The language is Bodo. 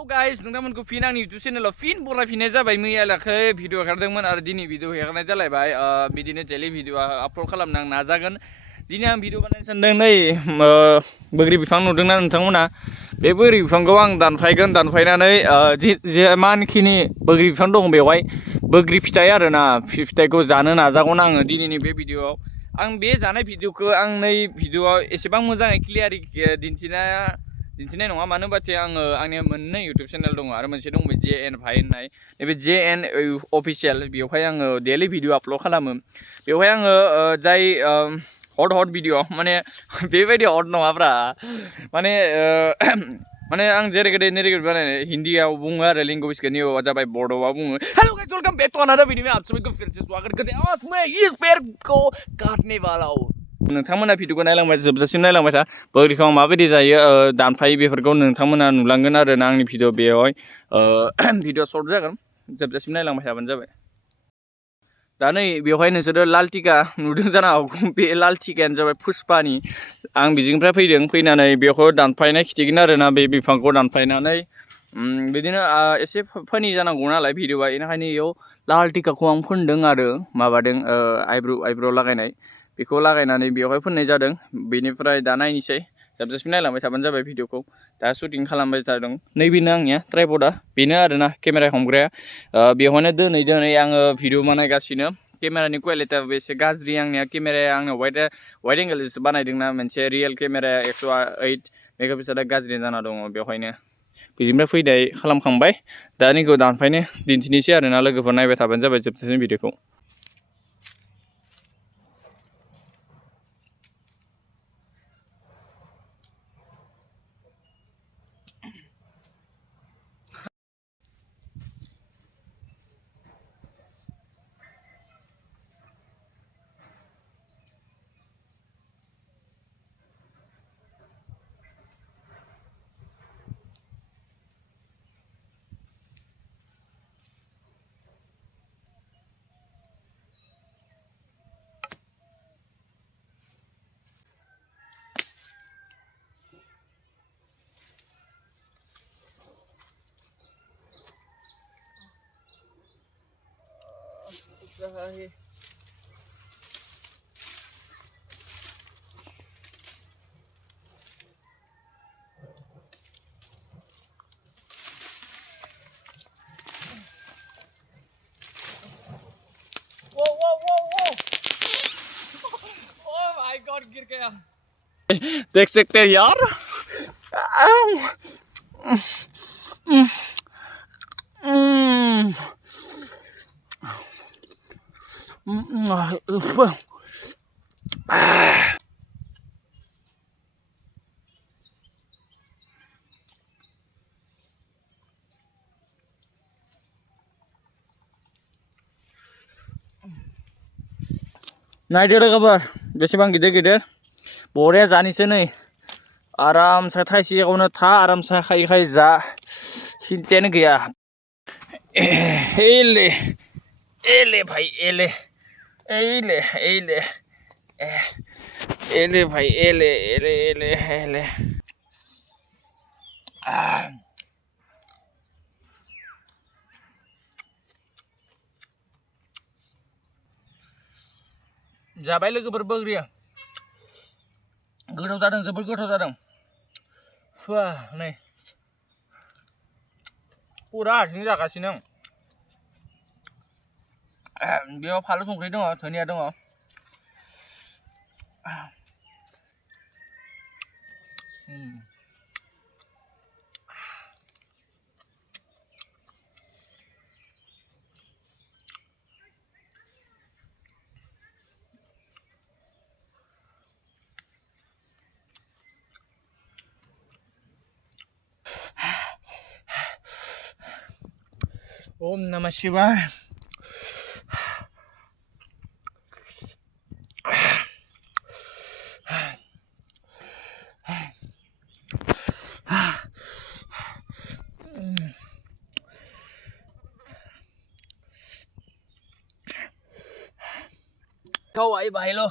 Hello guys, नोंथांमोनखौ फिन आंनि YouTube चेनेलाव फिन बरायफिननाय जाबाय मैया लाखै भिडिअ हगारदोंमोन आरो दिनै भिडिअ हगारनाय जालायबाय बिदिनो डेलि भिडिअ आपल'ड खालामनो आं नाजागोन दिनै आं भिडिअ बानायनो सानदों नै बोग्रि बिफां नुदोंना नोंथांमोना बे बोग्रि बिफांखौ आं दानफायनानै जेमानखिनि बोग्रि बिफां दं बेवहाय बोग्रि फिथाइ आरोना फिथाइखौ जानो नाजागोन आङो दिनैनि बे भिडिअआव आं बे जानाय भिडिअखौ आं नै भिडिअआव एसेबां मोजाङै क्लियारै दिन्थिनाय नङा मानो होनबाथाय आङो आंनि मोननै इउटुब चेनेल दङ आरो मोनसे दङ JN भाइ होननाय नैबे JN अफिसियेल बेवहाय आङो डेलि भिडिअ आपल'ड खालामो बेवहाय आङो जाय हट भिडिअ माने बेबायदि हट नङाब्रा माने आं जेरैबायदि नेरेगेट बानायनाय हिन्दीआव बुङो आरो लेंगुवेजखौ निउआव जाबाय बड'आव बुङो hello guys welcome back to another video में आप सभी को फिर से स्वागत करते हैं आज मैं इस पेड़ को काटने वाला हूं नोंथांमोना भिडिअखौ नायलांबाय जोबजासिम नायलांबाय था बोग्रिखौ आं माबायदि जायो दानफायो बेफोरखौ नोंथांमोना नुलांगोन आरो ना आंनि भिडिअ बेयावहाय भिडिअ सर्ट जागोन जोबजासिम नायलांबाय थाबानो जाबाय दा नै बेवहाय नोंसोरो लाल टिका नुदों जानो हागौ बे लाल टिकायानो जाबाय पुष्पानि आं बिजोंनिफ्राय फैनानै बेखौ दानफायनाय खिथिगोन आरोना बे बिफांखौ दानफायनानै बिदिनो एसे फानि जानांगौ नालाय भिडिअआ बेनिखायनो इयाव लाल टिकाखौ आं फोनदों आरो माबादों आइब्र' लागायनाय बेखौ लागायनानै बेवहाय फोननाय जादों बेनिफ्राय दा नायनोसै जोबजासिम नायलांबाय थाबानो जाबाय भिडिअखौ दा शुटिं खालामबाय थादों नैबेनो आंनिया ट्राइपडा बेनो आरोना केमेरा हमग्राया बेवहायनो दोनै आङो भिडिअ बानायगासिनो केमेरानि क्वालिटियाबो एसे गाज्रि आंनिया केमेराया आंनो वाइड एंगेलसो बानायदोंना मोनसे रियेल केमेराया 108 मेगापिक्सेला गाज्रि जाना दङ बेवहायनो बिदिनिफ्राय फैनाय खालामखांबाय दा नैखौ दानफायनो दिन्थिनोसै आरोना लोगोफोर नायबाय थाबानो जाबाय जोबजासिम भिडिअखौ गिर गया देख सकते हैं यार नायदो लोगोफोर बेसेबां गिदिर बरिया जानोसै नै आरामसे थाइसेयावनो आरामसे खायै जा सिन्थायानो गैया एले भाई एले भाई एले जाबाय लोगोफोर बोग्रिया गोथाव जादों जोबोद गोथाव जादों नै पुरा हारसिं जागासिनो आं बेयाव फानलु संख्रि दङ धनिया दङ ओम नमः शिवाय Câu ấy vậy luôn.